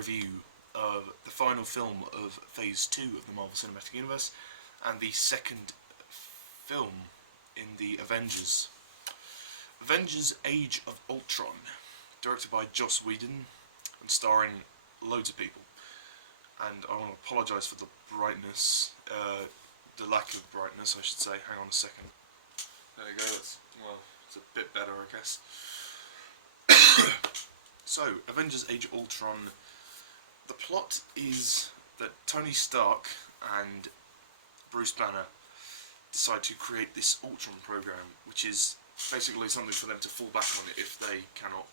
review of the final film of Phase 2 of the Marvel Cinematic Universe, and the second film in the Avengers. Avengers Age of Ultron, directed by Joss Whedon, and starring loads of people. And I want to apologise for the brightness, the lack of brightness I should say. Hang on a second. There you go, it's a bit better I guess. So, Avengers Age of Ultron. The plot is that Tony Stark and Bruce Banner decide to create this Ultron program, which is basically something for them to fall back on if they cannot,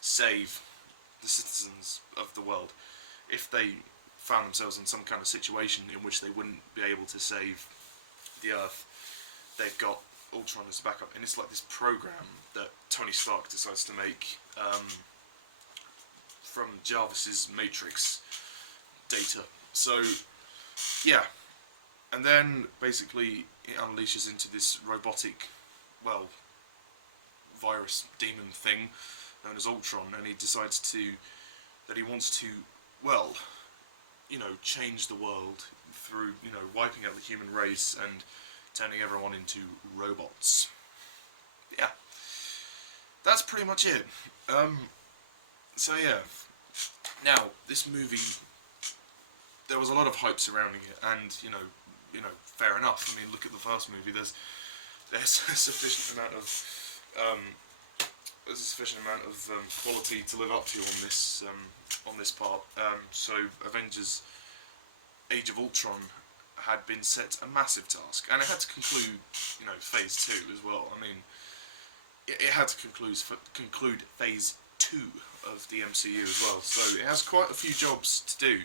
save the citizens of the world. If they found themselves in some kind of situation in which they wouldn't be able to save the Earth, they've got Ultron as a backup, and it's like this program that Tony Stark decides to make from Jarvis's Matrix data. So, yeah. And then, basically, it unleashes into this robotic, virus demon thing known as Ultron, and he decides that he wants to, change the world through, wiping out the human race and turning everyone into robots. Yeah. That's pretty much it. So yeah. Now, this movie, there was a lot of hype surrounding it, and, fair enough. I mean, look at the first movie, there's a sufficient amount of quality to live up to on this part. So Avengers Age of Ultron had been set a massive task, and it had to conclude, Phase 2 as well. I mean, it had to conclude Phase 2 of the MCU as well, so it has quite a few jobs to do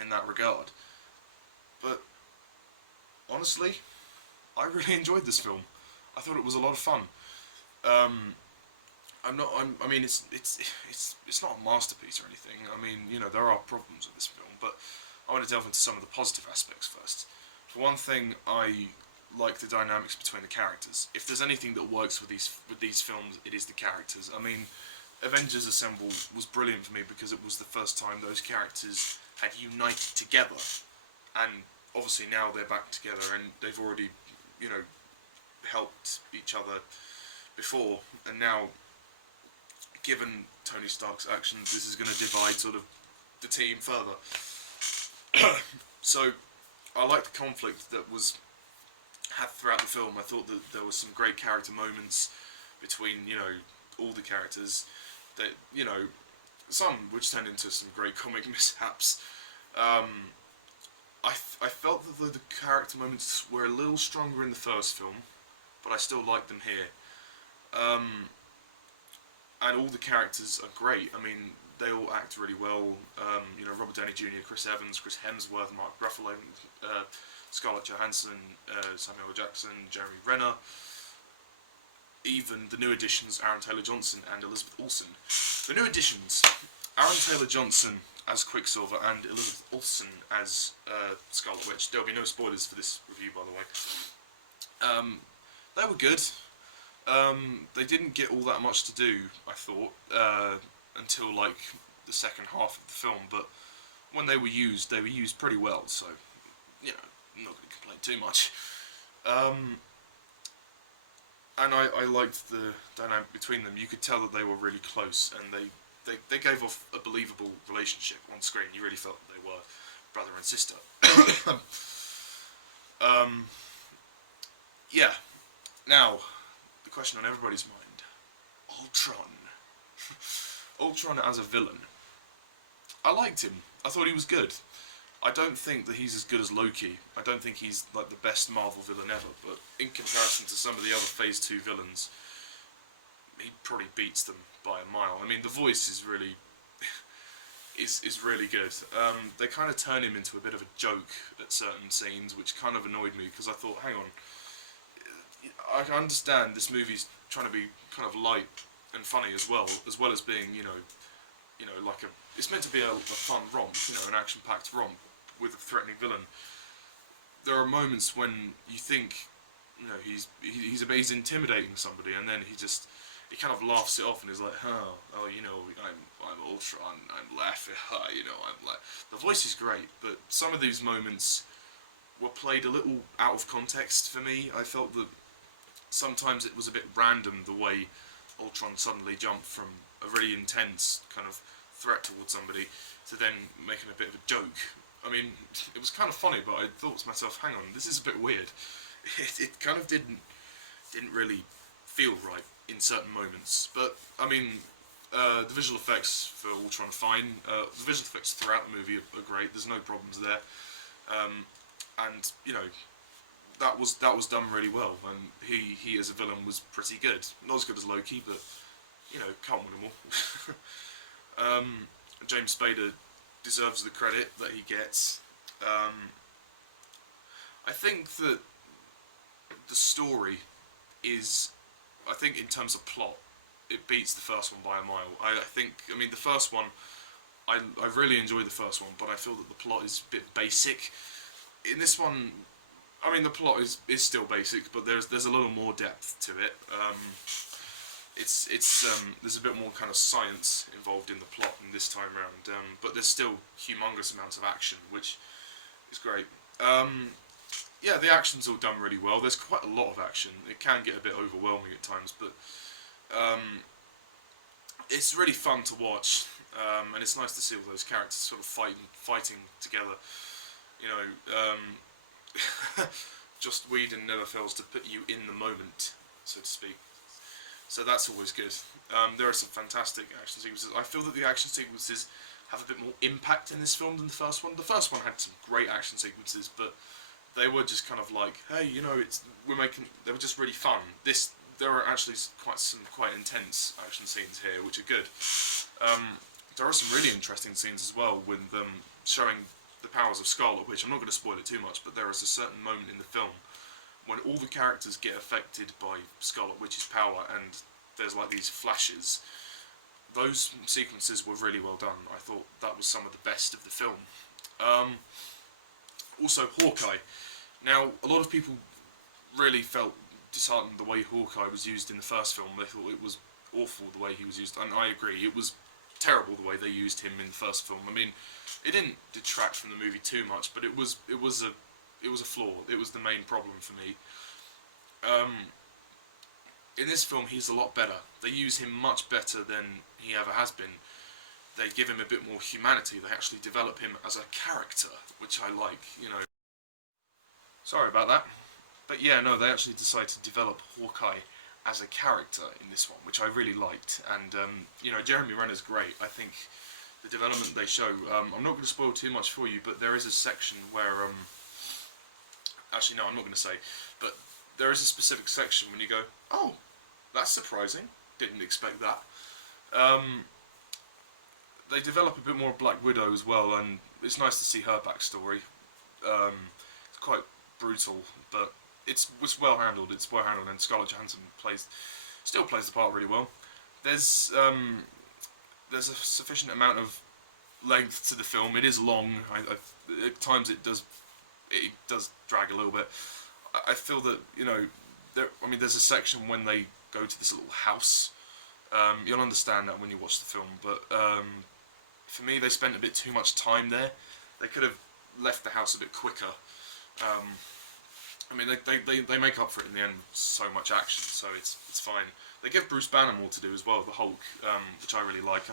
in that regard. But honestly, I really enjoyed this film. I thought it was a lot of fun. It's not a masterpiece or anything. I mean, there are problems with this film, but I want to delve into some of the positive aspects first. For one thing, I like the dynamics between the characters. If there's anything that works with these films, it is the characters. I mean, Avengers Assemble was brilliant for me because it was the first time those characters had united together, and obviously now they're back together, and they've already, helped each other before, and now, given Tony Stark's actions, this is going to divide sort of the team further. So, I liked the conflict that was had throughout the film. I thought that there was some great character moments between, all the characters, that, some which turned into some great comic mishaps. I felt that the character moments were a little stronger in the first film, but I still liked them here. And all the characters are great. I mean, they all act really well. Robert Downey Jr., Chris Evans, Chris Hemsworth, Mark Ruffalo, Scarlett Johansson, Samuel L.Jackson, Jeremy Renner. Even the new additions, Aaron Taylor-Johnson and Elizabeth Olsen. The new additions, Aaron Taylor-Johnson as Quicksilver and Elizabeth Olsen as Scarlet Witch. There'll be no spoilers for this review, by the way. They were good. They didn't get all that much to do, I thought, until the second half of the film, but when they were used pretty well, so, I'm not going to complain too much. And I liked the dynamic between them. You could tell that they were really close, and they gave off a believable relationship on screen. You really felt that they were brother and sister. Yeah. Now, the question on everybody's mind. Ultron. Ultron as a villain. I liked him. I thought he was good. I don't think that he's as good as Loki. I don't think he's the best Marvel villain ever, but in comparison to some of the other Phase 2 villains, he probably beats them by a mile. I mean, the voice is really is really good. They kind of turn him into a bit of a joke at certain scenes, which kind of annoyed me, because I thought, hang on, I understand this movie's trying to be kind of light and funny as well as being, it's meant to be a fun romp, an action-packed romp with a threatening villain. There are moments when you think, he's intimidating somebody, and then he kind of laughs it off and is like, oh, you know, I'm Ultron, I'm laughing, you know, I'm like. The voice is great, but some of these moments were played a little out of context for me. I felt that sometimes it was a bit random the way Ultron suddenly jumped from a really intense kind of threat towards somebody to then making a bit of a joke. I mean, it was kind of funny, but I thought to myself, hang on, this is a bit weird. It kind of didn't really feel right in certain moments. But, I mean, the visual effects for Ultron are fine. The visual effects throughout the movie are great. There's no problems there. And, you know, that was done really well. And he as a villain was pretty good. Not as good as Loki, but, you know, can't win them all. James Spader deserves the credit that he gets. I think that the story is, I think in terms of plot, it beats the first one by a mile. I mean, the first one, I really enjoyed the first one, but I feel that the plot is a bit basic. In this one, I mean, the plot is still basic, but there's a little more depth to it. There's a bit more kind of science involved in the plot in this time round, but there's still humongous amounts of action, which is great. Yeah, the action's all done really well. There's quite a lot of action. It can get a bit overwhelming at times, but it's really fun to watch, and it's nice to see all those characters sort of fighting together. You know, just Whedon never fails to put you in the moment, so to speak. So that's always good. There are some fantastic action sequences. I feel that the action sequences have a bit more impact in this film than the first one. The first one had some great action sequences, but they were just kind of like, hey, you know, they were just really fun. There are actually some quite intense action scenes here, which are good. There are some really interesting scenes as well with them showing the powers of Scarlett, which I'm not going to spoil it too much, but there is a certain moment in the film when all the characters get affected by Scarlet Witch's power and there's like these flashes. Those sequences were really well done. I thought that was some of the best of the film. Also, Hawkeye. Now, a lot of people really felt disheartened the way Hawkeye was used in the first film. They thought it was awful the way he was used, and I agree. It was terrible the way they used him in the first film. I mean, it didn't detract from the movie too much, but it was a flaw. It was the main problem for me. In this film, he's a lot better. They use him much better than he ever has been. They give him a bit more humanity. They actually develop him as a character, which I like, you know. Sorry about that. But yeah, no, they actually decided to develop Hawkeye as a character in this one, which I really liked. And, you know, Jeremy Renner's great. I think the development they show, I'm not going to spoil too much for you, but there is a section where, actually no, I'm not going to say, but there is a specific section when you go, oh, that's surprising, didn't expect that. They develop a bit more Black Widow as well, and it's nice to see her backstory. It's quite brutal, but it's well handled. It's well handled, and Scarlett Johansson still plays the part really well. There's a sufficient amount of length to the film. It is long. At times it does drag a little bit. I feel that, you know, there's a section when they go to this little house. You'll understand that when you watch the film, but for me, they spent a bit too much time there. They could have left the house a bit quicker. I mean, they make up for it in the end with so much action, so it's fine. They give Bruce Banner more to do as well, the Hulk, which I really like.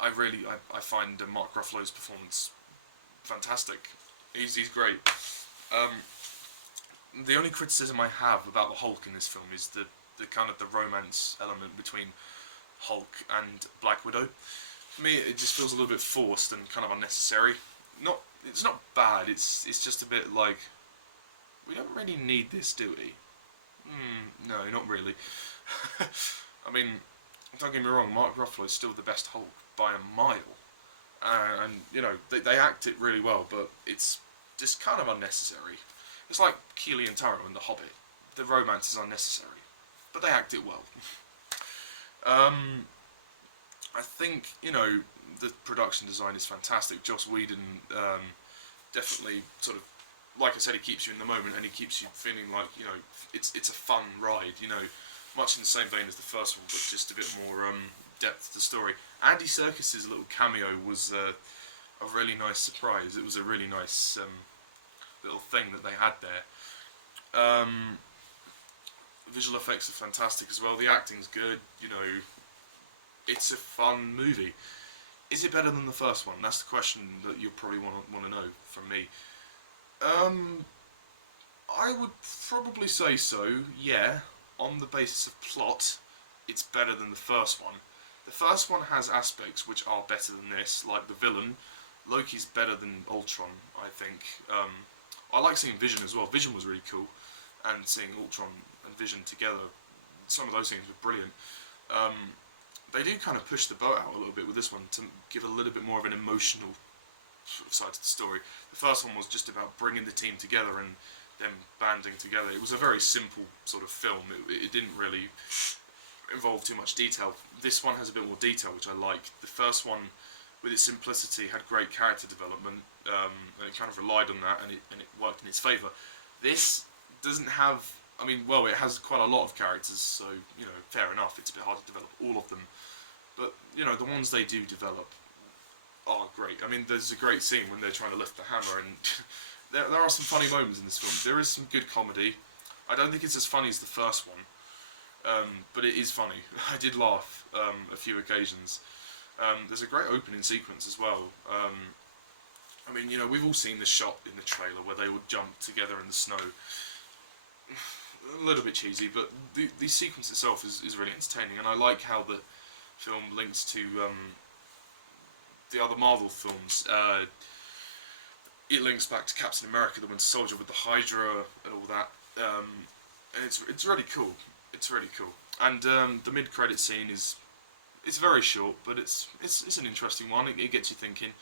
I find Mark Ruffalo's performance fantastic. He's great. The only criticism I have about the Hulk in this film is the kind of the romance element between Hulk and Black Widow. For me, it just feels a little bit forced and kind of unnecessary. It's not bad. It's just a bit like, we don't really need this, do we? No, not really. I mean, don't get me wrong. Mark Ruffalo is still the best Hulk by a mile, and you know they act it really well, but it's just kind of unnecessary. It's like Keely and Taro in The Hobbit. The romance is unnecessary, but they act it well. I think, you know, the production design is fantastic. Joss Whedon definitely sort of, like I said, he keeps you in the moment and he keeps you feeling like, you know, it's a fun ride. You know, much in the same vein as the first one, but just a bit more depth to the story. Andy Serkis' little cameo was a really nice surprise. It was a really nice little thing that they had there. Visual effects are fantastic as well. The acting's good. You know, it's a fun movie. Is it better than the first one? That's the question that you probably want to know from me. I would probably say so. Yeah, on the basis of plot, it's better than the first one. The first one has aspects which are better than this, like the villain. Loki's better than Ultron, I think. I like seeing Vision as well. Vision was really cool, and seeing Ultron and Vision together, some of those things were brilliant. They do kind of push the boat out a little bit with this one to give a little bit more of an emotional sort of side to the story. The first one was just about bringing the team together and them banding together. It was a very simple sort of film. It didn't really involve too much detail. This one has a bit more detail, which I like. The first one, with its simplicity, had great character development, and it kind of relied on that, and it worked in its favour. This doesn't have, I mean, well, it has quite a lot of characters, so, you know, fair enough, it's a bit hard to develop all of them. But, you know, the ones they do develop are great. I mean, there's a great scene when they're trying to lift the hammer, and there are some funny moments in this film. There is some good comedy. I don't think it's as funny as the first one, but it is funny. I did laugh a few occasions. There's a great opening sequence as well. I mean, you know, we've all seen the shot in the trailer where they would jump together in the snow. A little bit cheesy, but the sequence itself is really entertaining, and I like how the film links to the other Marvel films. It links back to Captain America, the Winter Soldier, with the Hydra and all that, and it's really cool. It's really cool, and the mid-credit scene is very short, but it's an interesting one. It gets you thinking.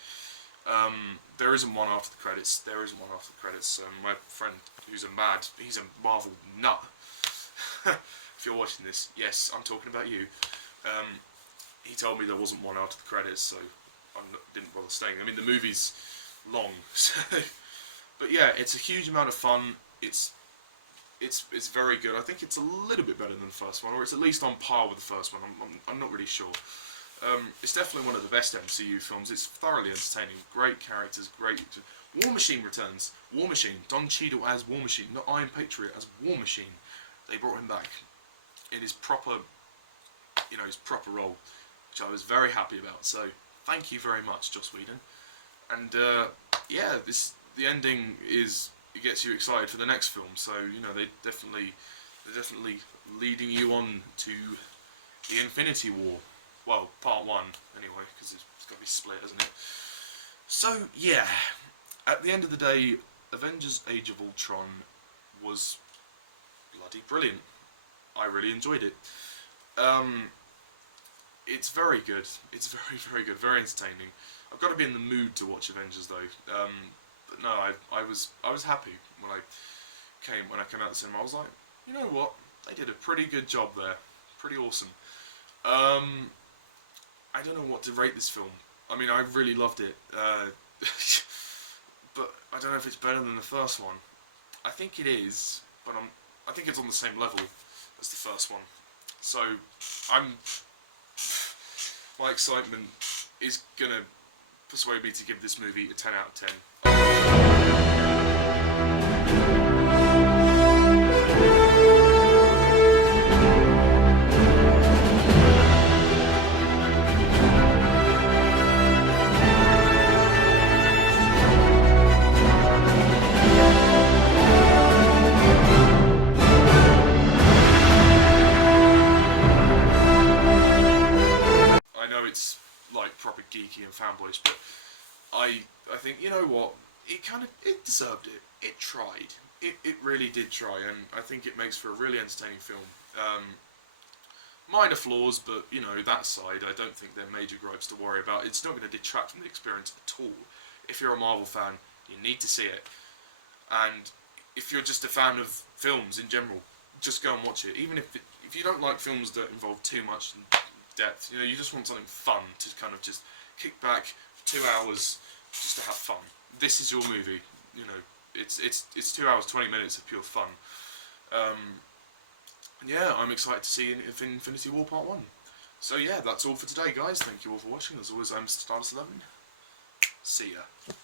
There isn't one after the credits. There isn't one after the credits. My friend, he's a Marvel nut. If you're watching this, yes, I'm talking about you. He told me there wasn't one after the credits, so I didn't bother staying. I mean, the movie's long, so. But yeah, it's a huge amount of fun. It's very good. I think it's a little bit better than the first one, or it's at least on par with the first one. I'm not really sure. It's definitely one of the best MCU films. It's thoroughly entertaining. Great characters, great. War Machine returns. War Machine. Don Cheadle as War Machine, not Iron Patriot, as War Machine. They brought him back in his proper, you know, his proper role, which I was very happy about. So thank you very much, Joss Whedon. And yeah, the ending is, it gets you excited for the next film. So, you know, they're definitely leading you on to the Infinity War. Well, part 1 anyway, because it's got to be split, isn't it? So yeah, at the end of the day, Avengers: Age of Ultron was bloody brilliant. I really enjoyed it. It's very good. It's very, very good. Very entertaining. I've got to be in the mood to watch Avengers though. But no, I was happy when I came out of the cinema. I was like, you know what? They did a pretty good job there. Pretty awesome. I don't know what to rate this film. I mean, I really loved it. But I don't know if it's better than the first one. I think it is, but I think it's on the same level as the first one. So my excitement is gonna persuade me to give this movie a 10 out of 10. Geeky and fanboyish, but I think, you know what, it deserved it. It tried. It really did try, and I think it makes for a really entertaining film. Minor flaws, but you know, that side, I don't think they're major gripes to worry about. It's not going to detract from the experience at all. If you're a Marvel fan, you need to see it, and if you're just a fan of films in general, just go and watch it. Even if you don't like films that involve too much depth, you know, you just want something fun to kind of just kick back for 2 hours just to have fun. This is your movie. You know, it's 2 hours 20 minutes of pure fun. And yeah, I'm excited to see Infinity War Part 1. So yeah, that's all for today, guys. Thank you all for watching. As always, I'm Stardust11. See ya.